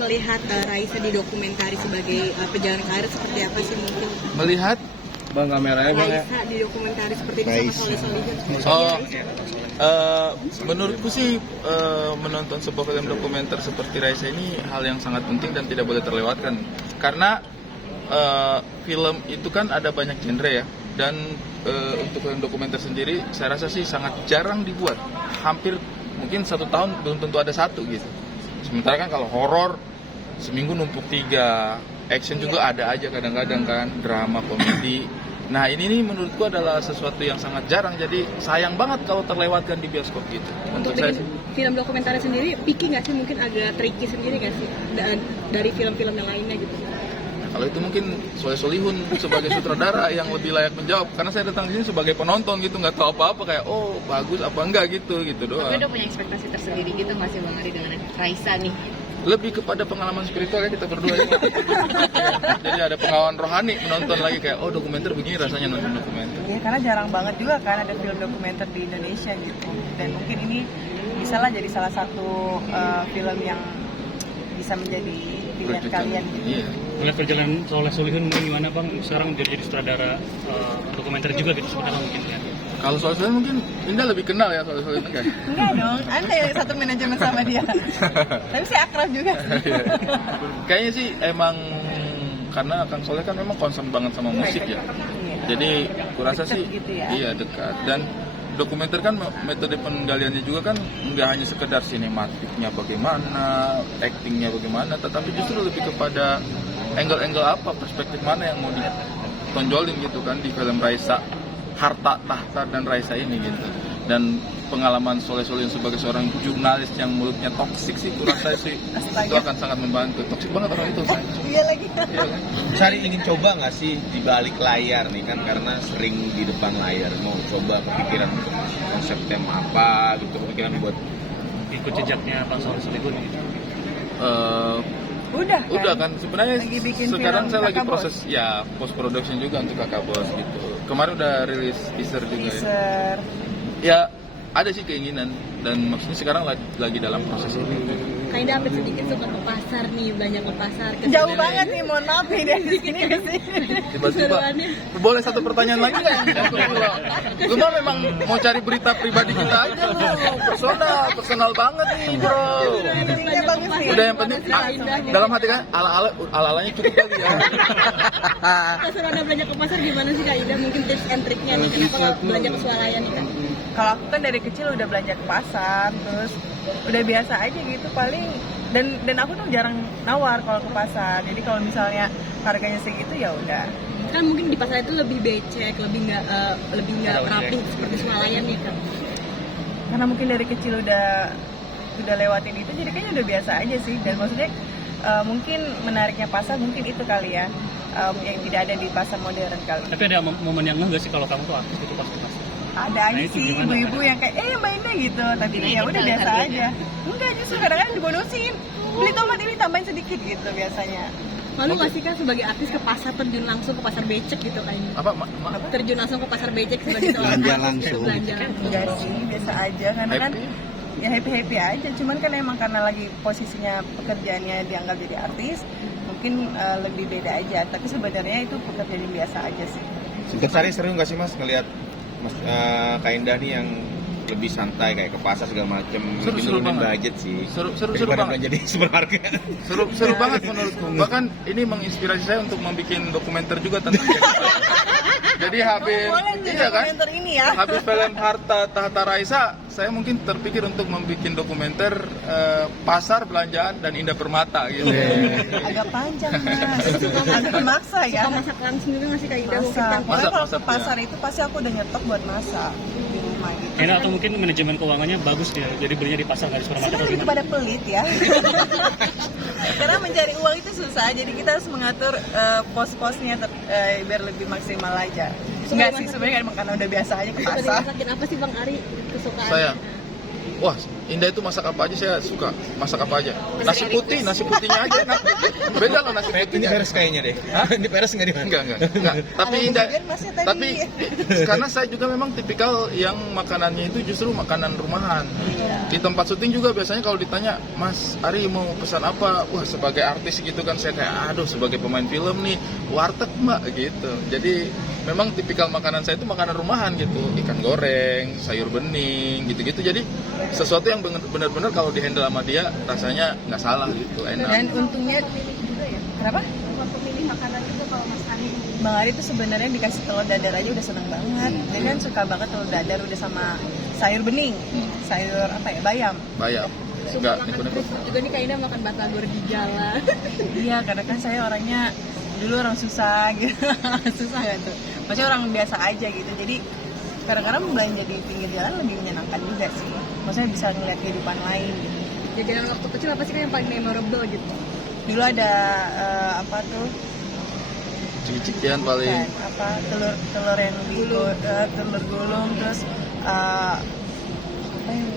melihat Raisa di dokumentari sebagai pejalan karir seperti apa sih mungkin? Melihat Bang kameranya Bang ya. Raisa di dokumentari seperti ini sama Soleh Solihun. Menurutku sih menonton sebuah film dokumenter seperti Raisa ini hal yang sangat penting dan tidak boleh terlewatkan. Karena film itu kan ada banyak genre ya. Dan untuk film dokumenter sendiri saya rasa sih sangat jarang dibuat. Hampir mungkin 1 tahun belum tentu ada satu gitu. Sementara kan kalau horor seminggu numpuk 3, action juga ada aja kadang-kadang kan, drama, komedi. Nah ini nih menurutku adalah sesuatu yang sangat jarang, jadi sayang banget kalau terlewatkan di bioskop gitu. Untuk saya film dokumenter sendiri, picky nggak sih? Mungkin agak tricky sendiri nggak sih dari film-film yang lainnya gitu? Nah, kalau itu mungkin Soleh Solihun sebagai sutradara yang lebih layak menjawab, karena saya datang di sini sebagai penonton gitu, nggak tahu apa-apa, kayak oh bagus apa enggak gitu doang. Tapi udah punya ekspektasi tersendiri gitu nggak sih Bang Ari dengan Raisa nih? Lebih kepada pengalaman spiritual ya kita berdua ini. Jadi ada pengalaman rohani menonton lagi kayak oh dokumenter begini rasanya nonton dokumenter. Ya karena jarang banget juga kan ada film dokumenter di Indonesia gitu. Dan mungkin ini bisalah jadi salah satu film yang bisa menjadi pilihan kalian gitu. Iya. Melihat perjalanan Soleh Solihun mungkin gimana Bang sekarang jadi sutradara dokumenter juga gitu sebenarnya mungkin ya. Kalau soal mungkin Indah lebih kenal ya soal itu kan? Enggak dong, anda yang satu manajemen sama dia. Tapi sih akrab juga. Kayaknya sih emang karena Kang Soleh kan memang concern banget sama musik ya. Jadi kurasa Deket sih gitu ya. iya dekat. Dan dokumenter kan metode penggaliannya juga kan nggak hanya sekedar sinematiknya bagaimana, actingnya bagaimana, tetapi justru lebih kepada angle-angle apa, perspektif mana yang mau ditonjolin gitu kan di film Raisa. Harta, tahta, dan Raisa ini gitu. Dan pengalaman Soleh Solihun sebagai seorang jurnalis yang mulutnya toksik sih kurasa sih itu akan sangat membantu. Toksik banget orang itu. Iya lagi. Iya kan? Sari ingin coba nggak sih di balik layar nih kan, karena sering di depan layar, mau coba kepikiran untuk konsep tema apa gitu, kepikiran buat Ikut jejaknya Pak Soleh Solihun gitu. Udah kan sebenarnya Lagi bikin sekarang film saya lagi Kakak Bos. proses ya post production juga untuk Kakak Bos gitu. Kemarin udah rilis teaser juga ya. teaser. Ya ada sih keinginan dan maksudnya sekarang lagi dalam proses ini. Kayaknya update sedikit suka ke pasar nih, belanja ke pasar. Jauh banget nih, mohon maaf nih dari sini ke sini. Tiba-tiba boleh satu pertanyaan lagi nggak? Lu mah memang mau cari berita pribadi kita aja lu, personal banget nih bro. Intinya bagus nih. Udah yang penting dalam hati kan ala-alanya cukup kali ya. Pas Anda belanja ke pasar gimana sih Kak Ida? Mungkin tips and triknya nih, kenapa nggak belanja ke swalayan nih Kak? Kalau aku kan dari kecil udah belanja ke pasar, terus udah biasa aja gitu paling. Dan aku tuh jarang nawar kalau ke pasar. Jadi kalau misalnya harganya segitu ya udah. Kan mungkin di pasar itu lebih becek, lebih nggak rapi seperti swalayan nih Kak. Karena mungkin dari kecil udah lewatin itu, jadi kayaknya udah biasa aja sih. Dan maksudnya mungkin menariknya pasar mungkin itu kali ya, yang tidak ada di pasar modern kali. Tapi ada momen yang nggak sih kalau kamu tuh aktif gitu pas ke pasar? Ada aja itu sih gimana, ibu-ibu yang kayak Mbak Indah gitu, tapi ya udah biasa aja. Enggak, justru kadang-kadang dibonusin. Beli tomat ini tambahin sedikit gitu biasanya. Malu nggak sih Kak sebagai artis ke pasar, terjun langsung ke pasar becek gitu kayaknya? Apa? Terjun langsung ke pasar becek sebagai seorang Belanja artis, langsung. belanja langsung. Enggak sih, biasa aja karena kan ya happy aja. Cuman kan emang karena lagi posisinya pekerjaannya dianggap jadi artis, mungkin lebih beda aja. Tapi sebenarnya itu pekerjaan yang biasa aja sih. Singkat Sari, seru nggak sih Mas ngelihat Mas Kak Indah nih yang lebih santai kayak ke pasar segala macem, Seru nurunin banget. budget sih. Seru Daripada banget. belanja di supermarket. Seru banget menurutku. Bahkan ini menginspirasi saya untuk membuat dokumenter juga tentang jadi habis Boleh nih iya kan? dokumenter ini ya. Habis film Harta Tahta Raisa, saya mungkin terpikir untuk membuat dokumenter pasar belanjaan dan Indah Permata gitu. Agak panjang Mas. Agak maksa ya. Suka masak langsung juga nggak sih Kak Ida? Masak. Pokoknya Masak, kalau ke masak, pasar itu pasti aku udah nyetok buat masak di rumah gitu. Enak atau mungkin manajemen keuangannya bagus ya, jadi belinya di pasar nggak di supermarket Sebenarnya atau lebih gimana? kepada pelit ya. Karena mencari uang itu susah, jadi kita harus mengatur pos-posnya biar lebih maksimal aja. Enggak sih, sebenarnya emang karena udah biasa aja ke Suka pasar. dimasakin apa sih Bang Ari kesukaan? Saya, wah Indah itu masak apa aja saya suka, masak apa aja. Nasi putihnya aja enak. Beda loh nasi Ini putihnya. peres kayaknya deh. Ini peres nggak di mana? Enggak. Tapi Ada Indah, bagian masnya tadi. tapi karena saya juga memang tipikal yang makanannya itu justru makanan rumahan. Di tempat syuting juga biasanya kalau ditanya, Mas Ari mau pesan apa? Wah, sebagai artis gitu kan saya kayak, aduh sebagai pemain film nih, warteg mbak gitu. Jadi memang tipikal makanan saya itu makanan rumahan gitu, ikan goreng, sayur bening, gitu-gitu. Jadi sesuatu yang benar-benar kalau dihandle sama dia rasanya nggak salah gitu, enak. Dan untungnya kenapa? Pemilih makanan juga kalau Mas Ari. Bang Ari tuh sebenarnya dikasih telur dadar aja udah seneng banget. Dia kan suka banget telur dadar udah sama sayur bening, sayur apa ya, bayam. Bayam. Suka Nggak makan nikun-nikun. keripik juga nih Kak Indah makan batagor di jalan. Iya, karena kan saya orangnya dulu orang susah gitu. Susah gak tuh? Maksudnya orang biasa aja gitu. Jadi kadang-kadang belanja di pinggir jalan lebih menyenangkan juga sih. Maksudnya bisa ngeliat kehidupan lain gitu. Jajanan waktu kecil apa sih Kak yang paling memorable gitu? Dulu ada apa tuh? Ciki-cikian paling. Kan, apa telur yang telur gulung terus apa yang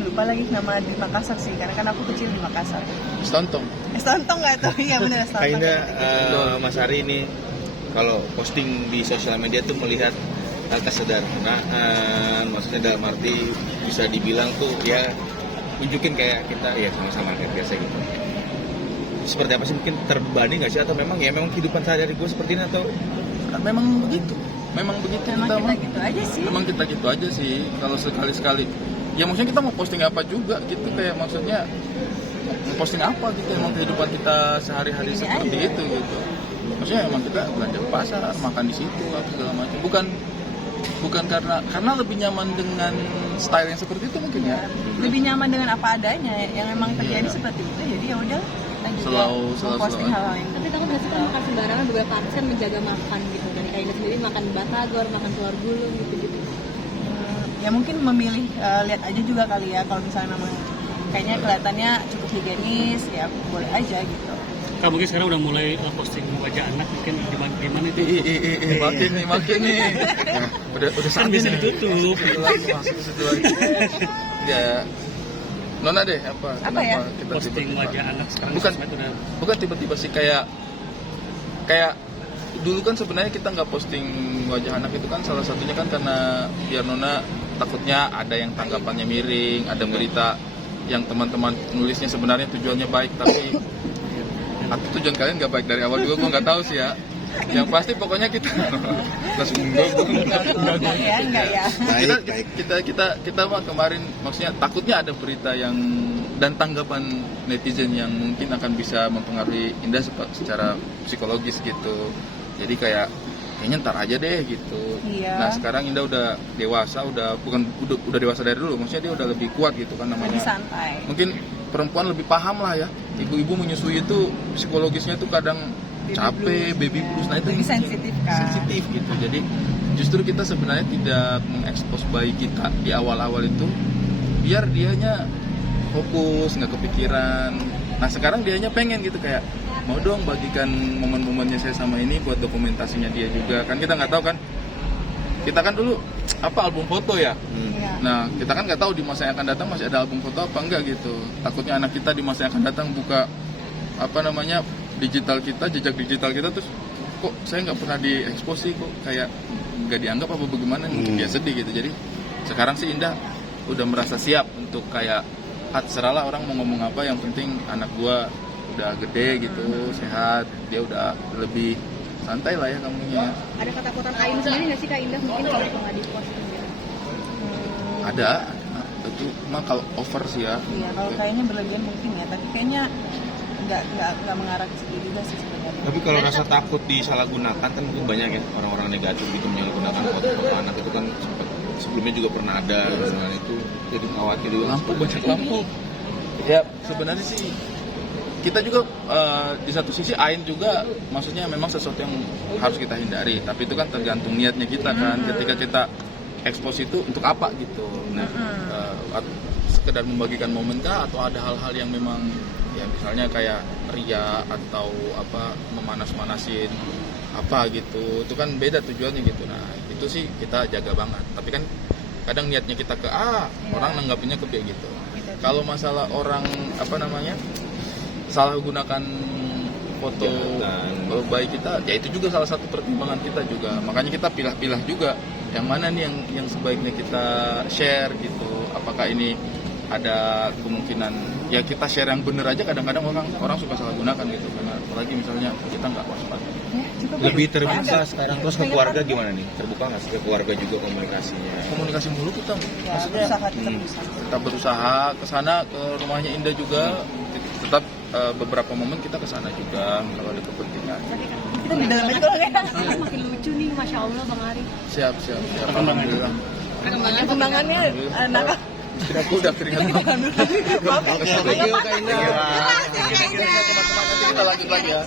lupa lagi nama di Makassar sih, karena kan aku kecil di Makassar. Stontong. Stontong nggak tuh? Iya benar stontong. Kayaknya Mas Ari ini kalau posting di sosial media tuh melihat hal kesederhanaan, maksudnya dalam arti bisa dibilang tuh ya tunjukin kayak kita ya sama-sama kayak biasa gitu. Seperti apa sih, mungkin terbebani nggak sih, atau memang kehidupan sehari-hari gue seperti ini, atau Memang begitu Emang kita gitu aja sih. Memang kita gitu aja sih. Kalau sekali-sekali ya maksudnya kita mau posting apa juga gitu, kayak maksudnya mau posting apa gitu, emang kehidupan kita sehari-hari Ini seperti aja. itu gitu. Maksudnya emang kita belanja ke pasar, makan di situ apa segala macam. Bukan karena lebih nyaman dengan style yang seperti itu mungkin ya. Lebih nyaman dengan apa adanya yang emang terjadi Iya. seperti itu, jadi ya udah kita juga Selalu posting hal-hal yang Tapi takut nggak sih kan makan sembarangan, beberapa artis kan menjaga makan gitu. Dan Kak Indah sendiri makan batagor, makan telur gulung gitu-gitu. ya mungkin memilih lihat aja juga kali ya, kalau misalnya memang kayaknya kelihatannya cukup higienis ya boleh aja gitu. Kak, mungkin sekarang udah mulai posting wajah anak, mungkin di mana itu? Makin nih. Udah Kan saatnya bisa nih. ditutup. Masuk ke situ lagi. Ya. Nona deh apa? Apa ya? Kenapa kita Posting tiba-tiba- wajah anak sekarang Bukan. di sosmed udah. Bukan tiba-tiba sih, kayak dulu kan sebenarnya kita nggak posting wajah anak itu kan salah satunya kan karena biar Nona takutnya ada yang tanggapannya miring, ada berita yang teman-teman nulisnya sebenarnya tujuannya baik tapi atau tujuan kalian nggak baik dari awal juga, gue nggak tahu sih ya. Yang pasti pokoknya kita langsung Enggak ya. kita mah kemarin maksudnya takutnya ada berita yang dan tanggapan netizen yang mungkin akan bisa mempengaruhi Indah secara psikologis gitu. Jadi kayaknya ntar aja deh gitu. Iya. Nah sekarang Indah udah dewasa, udah dewasa dari dulu, maksudnya dia udah lebih kuat gitu kan namanya. Lebih santai. Mungkin perempuan lebih paham lah ya. Ibu-ibu menyusui itu psikologisnya tuh kadang capek, baby blues, nah itu Lebih yang sensitif kan. sensitif gitu. Jadi justru kita sebenarnya tidak mengekspos bayi kita di awal-awal itu biar dianya fokus, nggak kepikiran. Nah sekarang dianya pengen gitu kayak mau dong bagikan momen-momennya saya sama ini buat dokumentasinya dia juga kan, kita nggak tahu kan, kita kan dulu apa album foto ya. Iya. Nah, kita kan nggak tahu di masa yang akan datang masih ada album foto apa enggak gitu. Takutnya anak kita di masa yang akan datang buka jejak digital kita terus kok saya nggak pernah diekspos sih, kok kayak nggak dianggap apa bagaimana, mungkin dia sedih gitu. Jadi sekarang sih Indah udah merasa siap untuk kayak serahlah orang mau ngomong apa, yang penting anak gua udah gede gitu, sehat, dia udah lebih santai lah ya kamunya. Ada ketakutan Ain sendiri nggak sih Kak Indah mungkin kalau nggak di posting gitu? Ada. Nah, itu mah kalau over sih ya. Iya, kalau kayaknya berlebihan mungkin ya, tapi kayaknya nggak mengarah ke situ juga sih sebenarnya. tapi kalau rasa takut disalahgunakan kan mungkin banyak ya orang-orang negatif gitu menyalahgunakan foto-foto anak itu kan sebelumnya juga pernah ada dengan itu, jadi khawatir juga. Banyak lampu. Ya sebenarnya sih kita juga di satu sisi Ain juga maksudnya memang sesuatu yang harus kita hindari, tapi itu kan tergantung niatnya kita kan. Ketika kita ekspos itu untuk apa gitu. Nah sekedar membagikan momen kah, atau ada hal-hal yang memang ya misalnya kayak ria atau apa memanas-manasin apa gitu, itu kan beda tujuannya gitu. Nah itu sih kita jaga banget, tapi kan kadang niatnya kita ke A, orang nanggapinnya ke B gitu. Kalau masalah orang salah gunakan foto baik kita, ya itu juga salah satu pertimbangan kita juga. Makanya kita pilah-pilah juga yang mana nih yang sebaiknya kita share gitu. Apakah ini ada kemungkinan ya kita share yang bener aja, kadang-kadang orang suka salah gunakan gitu, karena apalagi misalnya kita nggak waspada. Lebih terbuka sekarang. Terus ke keluarga gimana nih? Terbuka nggak sih ke keluarga juga komunikasinya? Komunikasi mulu kita, maksudnya Kita berusaha ke sana, ke rumahnya Indah juga, tetap beberapa momen kita ke sana juga kalau ada kepentingan. Kita di dalam aja kalau nggak. Makin lucu nih, Masya Allah Bang Ari. Siap. Alhamdulillah. Perkembangannya anak Istri aku udah keringat. Thank you, Kak Indah. Teman-teman, nanti kita lanjut lagi ya.